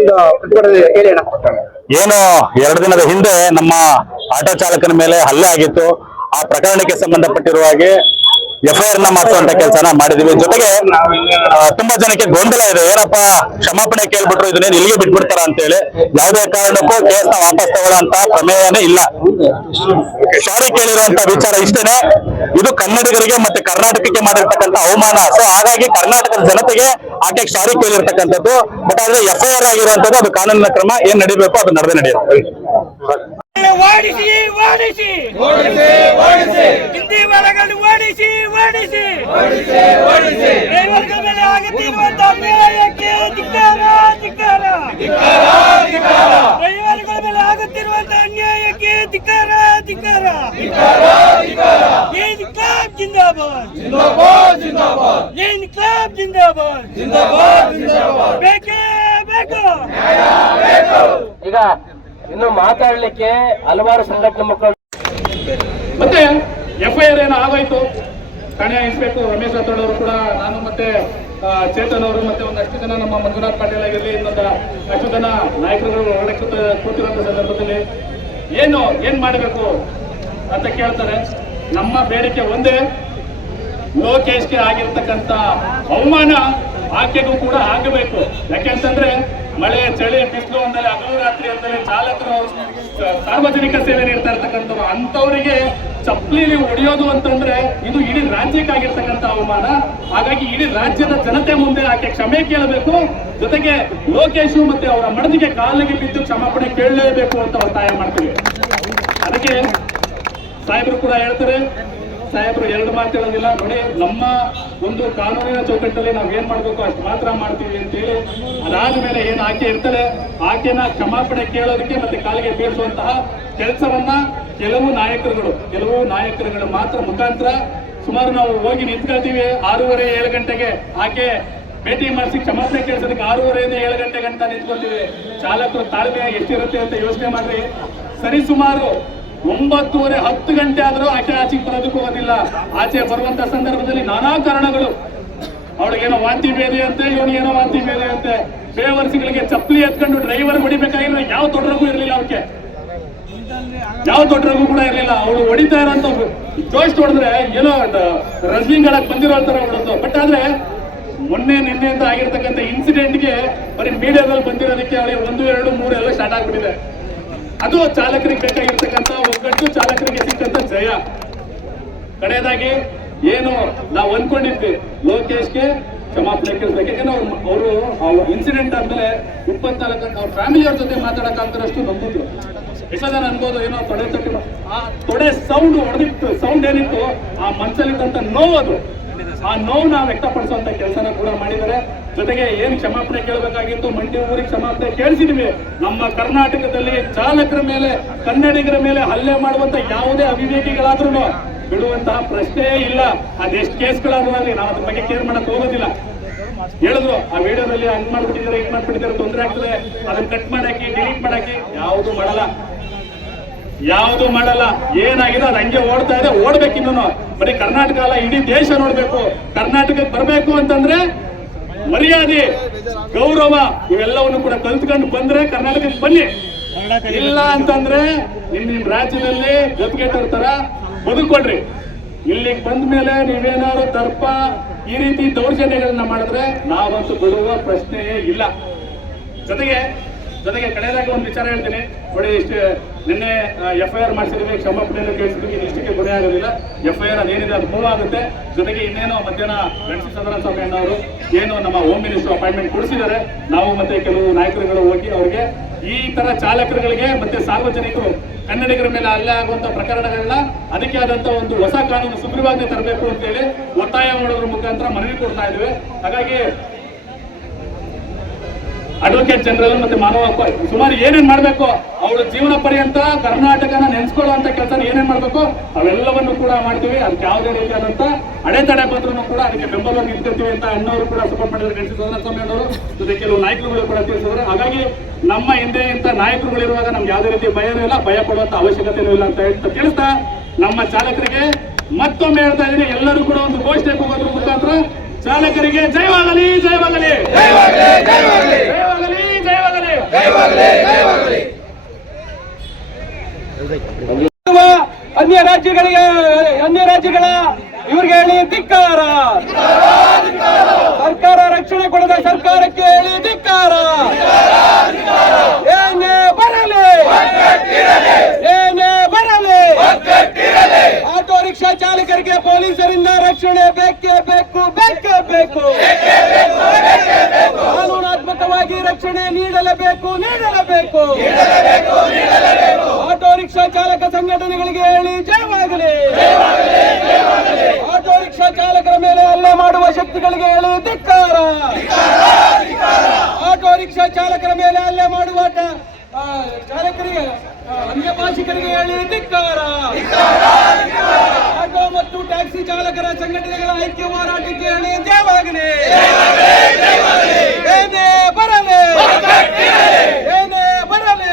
ಒಂದು ಪ್ರತಿಭಟನೆ ಹೇಳಿ ಅಣ್ಣ. ಏನು 2 ದಿನದ ಹಿಂದೆ ನಮ್ಮ ಆಟೋ ಚಾಲಕನ ಮೇಲೆ ಹಲ್ಲೆ ಆಗಿತ್ತು. ಆ ಪ್ರಕರಣಕ್ಕೆ ಸಂಬಂಧಪಟ್ಟಿರುವ ಹಾಗೆ FIR ಮಾಡಿಸುವಂತ ಕೆಲಸನ ಮಾಡಿದೀವಿ. ಜೊತೆಗೆ ತುಂಬಾ ಜನಕ್ಕೆ ಗೊಂದಲ ಇದೆ, ಏನಪ್ಪ ಕ್ಷಮಾಪಣೆ ಕೇಳ್ಬಿಟ್ರು ಇದನ್ನೇನು ಇಲ್ಲಿಗೆ ಬಿಟ್ಬಿಡ್ತಾರ ಅಂತ ಹೇಳಿ. ಯಾವುದೇ ಕಾರಣಕ್ಕೂ ಕೇಸ್ನ ವಾಪಸ್ ತಗೊಳ್ಳೋಂತ ಪ್ರಮೇಯನೇ ಇಲ್ಲ. ಸಾರಿ ಕೇಳಿರುವಂತ ವಿಚಾರ ಇಷ್ಟೇನೆ. ಇದು ಕನ್ನಡಿಗರಿಗೆ ಮತ್ತೆ ಕರ್ನಾಟಕಕ್ಕೆ ಮಾಡಿರ್ತಕ್ಕಂಥ ಅವಮಾನ. ಸೊ ಹಾಗಾಗಿ ಕರ್ನಾಟಕದ ಜನತೆಗೆ ಆಕೆ ಸಾರಿ ಕೇಳಿರ್ತಕ್ಕಂಥದ್ದು. ಬಟ್ ಆದ್ರೆ FIR ಆಗಿರುವಂತದ್ದು ಅದು ಕಾನೂನಿನ ಕ್ರಮ ಏನ್ ನಡೀಬೇಕು ಅದು ನಡೆದೇ ನಡೆಯುತ್ತೆ. ಓಡಿಸಿ ಓಡಿಸಿ ಹಿಂದಿ ಬರಗಳು ಓಡಿಸಿ ಓಡಿಸಿ ಡ್ರೈವರ್ಗಳ ಮೇಲೆ ಆಗುತ್ತಿರುವಂತಹ ಅನ್ಯಾಯಕ್ಕೆ ಧಿಕ್ಕಾರ ಧಿಕ್ಕಾರ. ಡ್ರೈವರ್ಗಳ ಮೇಲೆ ಆಗುತ್ತಿರುವಂತಹ ಅನ್ಯಾಯಕ್ಕೆ ಧಿಕ್ಕಾರ ಧಿಕ್ಕಾರ. ಏನ್ ಕ್ಲಬ್ ಜಿಂದಾಬಾದ್, ಏನ್ ಕ್ಲಬ್ ಜಿಂದಾಬಾದ್, ಬೇಕೇ ಬೇಕು. ಈಗ ಇನ್ನು ಮಾತಾಡ್ಲಿಕ್ಕೆ ಹಲವಾರು ಸಂಘಟನೆ ಮುಖಂಡರು. ಮತ್ತೆ FIR ಏನೋ ಆಗೋಯ್ತು. ಠಾಣೆ ಇನ್ಸ್ಪೆಕ್ಟರ್ ರಮೇಶ್ ರಾಥೋಡ್ ಅವರು ಕೂಡ, ನಾನು ಮತ್ತೆ ಚೇತನ್ ಅವರು ಮತ್ತೆ ಒಂದಷ್ಟು ಜನ ನಮ್ಮ ಮಂಜುನಾಥ್ ಪಾಟೀಲ್ ಆಗಿರಲಿ, ಇನ್ನೊಂದು ಅಷ್ಟು ಜನ ನಾಯಕರುಗಳು ಹೊರಗಡೆ ಕೂತಿರುವಂತ ಸಂದರ್ಭದಲ್ಲಿ ಏನ್ ಮಾಡಬೇಕು ಅಂತ ಕೇಳ್ತಾರೆ. ನಮ್ಮ ಬೇಡಿಕೆ ಒಂದೇ, ಲೋಕೇಶ್ಗೆ ಆಗಿರ್ತಕ್ಕಂಥ ಅವಮಾನ ಆಕೆಗೂ ಕೂಡ ಆಗಬೇಕು. ಯಾಕೆಂತಂದ್ರೆ ಮಳೆ ಚಳಿ ಬಿಸಿಲು ಅಂದಲ್ಲಿ ಹಗಲು ರಾತ್ರಿ ಅಂದಲ್ಲಿ ಚಾಲಕರು ಸಾರ್ವಜನಿಕ ಸೇವೆ ನೀಡ್ತಾ ಇರ್ತಕ್ಕಂಥವ್ರು, ಅಂತವರಿಗೆ ಚಪ್ಪಲಿಲಿ ಹೊಡೆಯೋದು ಅಂತಂದ್ರೆ ಇದು ಇಡೀ ರಾಜ್ಯಕ್ಕೆ ಆಗಿರ್ತಕ್ಕಂಥ ಅವಮಾನ. ಹಾಗಾಗಿ ಇಡೀ ರಾಜ್ಯದ ಜನತೆ ಮುಂದೆ ಆಕೆ ಕ್ಷಮೆ ಕೇಳಬೇಕು. ಜೊತೆಗೆ ಲೋಕೇಶು ಮತ್ತೆ ಅವರ ಮಡದಿಗೆ ಕಾಲಿಗೆ ಬಿದ್ದು ಕ್ಷಮಾಪಣೆ ಕೇಳಲೇಬೇಕು ಅಂತ ಒತ್ತಾಯ ಮಾಡ್ತೀವಿ. ಅದಕ್ಕೆ ಸಾಹೇಬರು ಕೂಡ ಹೇಳ್ತಾರೆ, ಸಾಹೇಬರು 2 ಮಾತು ಹೇಳೋದಿಲ್ಲ. ನೋಡಿ, ನಮ್ಮ ಒಂದು ಕಾನೂನಿನ ಚೌಕಟ್ಟಲ್ಲಿ ನಾವ್ ಏನ್ ಮಾಡ್ಬೇಕು ಅಷ್ಟು ಮಾತ್ರ ಮಾಡ್ತೀವಿ ಅಂತೇಳಿ, ಅದಾದ್ಮೇಲೆ ಏನ್ ಆಕೆ ಇರ್ತಾರೆ ಆಕೆನ ಕ್ಷಮಾಪಣೆ ಕೇಳೋದಕ್ಕೆ ಮತ್ತೆ ಕಾಲಿಗೆ ಬೀಳಿಸುವಂತಹ ಕೆಲಸವನ್ನ ಕೆಲವು ನಾಯಕರುಗಳು ಮಾತ್ರ ಮುಖಾಂತರ ಸುಮಾರು ನಾವು ಹೋಗಿ ನಿಂತ್ಕೊಳ್ತೀವಿ 6:30-7 ಗಂಟೆಗೆ. ಆಕೆ ಭೇಟಿ ಮಾಡಿಸಿ ಕ್ಷಮಾಪಣೆ ಕೇಳಿಸೋದಕ್ಕೆ 6:30 7 ಗಂಟೆ ಗಂಟ ನಿಂತ್ಕೊಳ್ತೀವಿ. ಚಾಲಕರು ತಾಳ್ಮೆ ಎಷ್ಟಿರುತ್ತೆ ಅಂತ ಯೋಚನೆ ಮಾಡ್ರಿ. ಸರಿ ಸುಮಾರು 9:30-10 ಗಂಟೆ ಆದ್ರೂ ಆಚೆಗೆ ಬರೋದಕ್ಕೆ ಹೋಗೋದಿಲ್ಲ. ಆಚೆ ಬರುವಂತ ಸಂದರ್ಭದಲ್ಲಿ ನಾನಾ ಕಾರಣಗಳು, ಅವಳಿಗೇನೋ ವಾಂತಿ ಬೇರೆ ಅಂತೆ, ಇವನಿಗೇನೋ ವಾಂತಿ ಬೇರೆ ಅಂತೆ, ಬೇವರ್ಸಿಗಳಿಗೆ ಚಪ್ಪಲಿ ಎತ್ಕೊಂಡು ಡ್ರೈವರ್ ಹೊಡಿಬೇಕಾಗಿರೋ ಯಾವ ದೊಡ್ಡರಿಗೂ ಇರಲಿಲ್ಲ. ಅವಕ್ಕೆ ಯಾವ ದೊಡ್ಡರಿಗೂ ಕೂಡ ಇರಲಿಲ್ಲ. ಅವಳು ಹೊಡಿತಾ ಇರೋಂತ ಜೋಶ್ ಹೊಡೆದ್ರೆ ಏನೋ ರಸ್ಲಿಂಗ್ ಆಡಕ್ ಬಂದಿರೋ ತರ ಹೊಡೋದು. ಬಟ್ ಆದ್ರೆ ನಿನ್ನೆಯಿಂದ ಆಗಿರ್ತಕ್ಕಂಥ ಇನ್ಸಿಡೆಂಟ್ಗೆ ಬರೀ ಮೀಡಿಯಾದಲ್ಲಿ ಬಂದಿರೋದಕ್ಕೆ ಅವಳಿಗೆ 1, 2, 3 ಎಲ್ಲ ಸ್ಟಾರ್ಟ್ ಆಗ್ಬಿಟ್ಟಿದೆ. ಅದು ಚಾಲಕರಿಗೆ ಬೇಕಾಗಿರ್ತಕ್ಕಂಥ ಒಗ್ಗಟ್ಟು, ಚಾಲಕರಿಗೆ ಸಿಕ್ಕಂತ ಜಯ. ಕಡೆಯದಾಗಿ ಏನು ನಾವು ಅನ್ಕೊಂಡಿದ್ವಿ, ಲೋಕೇಶ್ಗೆ ಕ್ಷಮಾಪಣೆ ಕೇಳಿಸ್ಬೇಕು. ಯಾಕಂದ್ರೆ ಅವರು ಇನ್ಸಿಡೆಂಟ್ ಆದ್ಮೇಲೆ 24 ಗಂಟೆ ಅವ್ರ ಫ್ಯಾಮಿಲಿಯವ್ರ ಜೊತೆ ಮಾತಾಡಕ್ಕಾಗ್ತಾರಷ್ಟು ನಂಬಿದ್ರು. ಎಷ್ಟೋ ಜನ ಅನ್ಬೋದು ಏನೋ ತೊಡೆ ತಟ್ಟಿ, ಆ ತೊಡೆ ಸೌಂಡ್ ಹೊಡೆದಿತ್ತು, ಸೌಂಡ್ ಏನಿತ್ತು ಆ ಮನಸ್ಸಲ್ಲಿದ್ದಂತ ನೋವು, ಅದು ಆ ನೋವನ್ನ ವ್ಯಕ್ತಪಡಿಸುವಂತ ಕೆಲಸನ ಕೂಡ ಮಾಡಿದ್ದಾರೆ. ಜೊತೆಗೆ ಏನ್ ಕ್ಷಮಾಪಣೆ ಕೇಳಬೇಕಾಗಿತ್ತು, ಮಂಡ್ಯ ಊರಿಗೆ ಕ್ಷಮಾಪಣೆ ಕೇಳಿಸಿದ್ವಿ. ನಮ್ಮ ಕರ್ನಾಟಕದಲ್ಲಿ ಚಾಲಕರ ಮೇಲೆ, ಕನ್ನಡಿಗರ ಮೇಲೆ ಹಲ್ಲೆ ಮಾಡುವಂತ ಯಾವುದೇ ಅವಿವೇಕಿಗಳಾದ್ರೂ ಬಿಡುವಂತಹ ಪ್ರಶ್ನೆಯೇ ಇಲ್ಲ. ಅದೆಷ್ಟು ಕೇಸ್ಗಳಾದ್ರೂ ನಾವು ಅದ್ರ ಬಗ್ಗೆ ಕೇರ್ ಮಾಡಕ್ ಹೋಗೋದಿಲ್ಲ. ಹೇಳಿದ್ರು ಆ ವಿಡಿಯೋದಲ್ಲಿ ಹಂಗ್ ಮಾಡ್ಬಿಟ್ಟಿದ್ದಾರೆ, ಹಿಂಗ್ ಮಾಡ್ಬಿಟ್ಟಿದ್ದಾರೆ, ತೊಂದರೆ ಆಗ್ತದೆ, ಅದನ್ನ ಕಟ್ ಮಾಡಾಕಿ, ಡಿಲೀಟ್ ಮಾಡಾಕಿ, ಯಾವುದು ಮಾಡಲ್ಲ. ಏನಾಗಿದೆ ಅದು ಹಂಗೆ ಓಡ್ತಾ ಇದೆ, ಓಡ್ಬೇಕಿನ್ನು. ಬರೀ ಕರ್ನಾಟಕ ಅಲ್ಲ, ಇಡೀ ದೇಶ ನೋಡ್ಬೇಕು. ಕರ್ನಾಟಕಕ್ಕೆ ಬರ್ಬೇಕು ಅಂತಂದ್ರೆ ಮರ್ಯಾದೆ, ಗೌರವ ಇವೆಲ್ಲವನ್ನು ಕೂಡ ಕಲ್ತ್ಕೊಂಡು ಬಂದ್ರೆ ಕರ್ನಾಟಕಕ್ಕೆ ಬನ್ನಿ. ಇಲ್ಲ ಅಂತಂದ್ರೆ ನಿಮ್ ರಾಜ್ಯದಲ್ಲಿ ಗದ್ಗೆಟ್ಟರ ತರ ಬದುಕೊಡ್ರಿ. ಇಲ್ಲಿಗೆ ಬಂದ ಮೇಲೆ ನೀವೇನಾದ್ರು ದರ್ಪ ಈ ರೀತಿ ದೌರ್ಜನ್ಯಗಳನ್ನ ಮಾಡಿದ್ರೆ ನಾವಂತೂ ಬಿಡುವ ಪ್ರಶ್ನೆಯೇ ಇಲ್ಲ. ಜೊತೆಗೆ ಕಡೆಯದಾಗಿ ಒಂದು ವಿಚಾರ ಹೇಳ್ತೀನಿ ನೋಡಿ. ನಿನ್ನೆ FIR ಮಾಡಿಸಿದ್ವಿ, ಕ್ಷಮಾಪಣೆಯನ್ನು ಕೇಳಿಸಿದ್ವಿ. ಇಷ್ಟಕ್ಕೆ ಗುಣೆ ಆಗೋದಿಲ್ಲ. FIR ಅದೇನಿದೆ ಅದು ಮೂವ್ ಆಗುತ್ತೆ. ಜೊತೆಗೆ ಇನ್ನೇನೋ ಮಧ್ಯಾಹ್ನ ಗಣೇಶ ಸ್ವಾಮಿ ಅಣ್ಣವರು ಏನು ನಮ್ಮ ಹೋಮ್ ಮಿನಿಸ್ಟರ್ ಅಪಾಯಿಂಟ್ಮೆಂಟ್ ಕೊಡಿಸಿದ್ದಾರೆ. ನಾವು ಮತ್ತೆ ಕೆಲವು ನಾಯಕರುಗಳು ಹೋಗಿ ಅವ್ರಿಗೆ ಈ ತರ ಚಾಲಕರುಗಳಿಗೆ ಮತ್ತೆ ಸಾರ್ವಜನಿಕರು ಕನ್ನಡಿಗರ ಮೇಲೆ ಹಲ್ಲೆ ಆಗುವಂತ ಪ್ರಕರಣಗಳನ್ನ ಅದಕ್ಕೆ ಆದಂತ ಒಂದು ಹೊಸ ಕಾನೂನು ಸುಗ್ರೀವಾಜ್ಞೆ ತರಬೇಕು ಅಂತ ಹೇಳಿ ಒತ್ತಾಯ ಮಾಡೋದ್ರ ಮುಖಾಂತರ ಮನವಿ ಕೊಡ್ತಾ ಇದ್ವಿ. ಹಾಗಾಗಿ ಅಡ್ವೊಕೇಟ್ ಜನರಲ್ ಮತ್ತೆ ಮಾನವ ಹಕ್ಕು ಸುಮಾರು ಏನೇನ್ ಮಾಡ್ಬೇಕು, ಅವಳು ಜೀವನ ಪರ್ಯಂತ ಕರ್ನಾಟಕನ ನೆನೆಸ್ಕೊಳ್ಳುವಂತ ಕೆಲಸ ಏನೇನ್ ಮಾಡ್ಬೇಕು ಅವೆಲ್ಲವನ್ನು ಕೂಡ ಮಾಡ್ತೀವಿ. ಅದಕ್ಕೆ ಯಾವುದೇ ರೀತಿಯಾದಂತ ಅಡೆತಡೆ ಬಂದ್ರು ಕೂಡ ಅದಕ್ಕೆ ಬೆಂಬಲವಾಗಿ ನಿಂತಿರ್ತೀವಿ ಅಂತ ಅಣ್ಣವರು ಕೂಡ ಸಪೋರ್ಟ್ ಮಾಡಿದ್ರು. ಗಣೇಶ ಸ್ವಾಮಿ ಅವರು ಜೊತೆ ಕೆಲವು ನಾಯಕರುಗಳು ಕೂಡ ತಿಳಿಸಿದ್ರು. ಹಾಗಾಗಿ ನಮ್ಮ ಹಿಂದೆ ಇಂಥ ನಾಯಕರುಗಳಿರುವಾಗ ನಮ್ಗೆ ಯಾವುದೇ ರೀತಿ ಭಯನೂ ಇಲ್ಲ, ಭಯ ಪಡುವಂತ ಅವಶ್ಯಕತೆನೂ ಇಲ್ಲ ಅಂತ ತಿಳಿಸ್ತಾ ನಮ್ಮ ಚಾಲಕರಿಗೆ ಮತ್ತೊಮ್ಮೆ ಹೇಳ್ತಾ ಇದ್ದೀನಿ, ಎಲ್ಲರೂ ಕೂಡ ಒಂದು ಘೋಷಣೆ ಕೂಗೋದ್ರ ಮುಖಾಂತರ ಚಾಲಕರಿಗೆ ಜಯವಾಗಲಿ, ಜಯವಾಗಲಿ, ಜಯವಾಗಲಿ, ಜಯವಾಗಲಿ, ಜಯವಾಗಲಿ. ಜಯವಾಗಲಿ. ಅನ್ಯ ರಾಜ್ಯಗಳ ಇವ್ರಿಗೆ ಹೇಳಿ ಧಿಕ್ಕಾರ. ಸರ್ಕಾರ ರಕ್ಷಣೆ ಕೊಡದ ಸರ್ಕಾರಕ್ಕೆ ಹೇಳಿ ಧಿಕ್ಕಾರ. ಏನೇ ಬರಲಿ, ಏನೇ ಬರಲಿ, ಆಟೋ ರಿಕ್ಷಾ ಚಾಲಕರಿಗೆ ಪೊಲೀಸರಿಂದ ರಕ್ಷಣೆ ಬೇಕೇ ಬೇಕು, ಬೇಕೇ ಬೇಕು. ಕಾನೂನಾತ್ಮಕವಾಗಿ ರಕ್ಷಣೆ ನೀಡಲೇಬೇಕು, ನೀಡಲೇಬೇಕು. ಆಟೋ ರಿಕ್ಷಾ ಚಾಲಕ ಸಂಘಟನೆಗಳಿಗೆ ಹೇಳಿ ಜಯವಾಗಲಿ. ಆಟೋ ರಿಕ್ಷಾ ಚಾಲಕರ ಮೇಲೆ ಹಲ್ಲೆ ಮಾಡುವ ಶಕ್ತಿಗಳಿಗೆ ಹೇಳಿ ಧಿಕ್ಕಾರ. ಆಟೋ ರಿಕ್ಷಾ ಚಾಲಕರ ಮೇಲೆ ಹಲ್ಲೆ ಮಾಡುವ ಚಾಲಕರಿಗೆ ಅನ್ಯ ಭಾಷಿಕರಿಗೆ ಹೇಳಿ ಧಿಕ್ಕಾರ. ಆಟೋ ಮತ್ತು ಟ್ಯಾಕ್ಸಿ ಚಾಲಕರ ಸಂಘಟನೆಗಳ ಐಕ್ಯ ಹೋರಾಟಕ್ಕೆ ಹೇಳಿ ಜಯವಾಗಲಿ. ಏನೇ ಬರಲಿ, ಏನೇ ಬರಲಿ.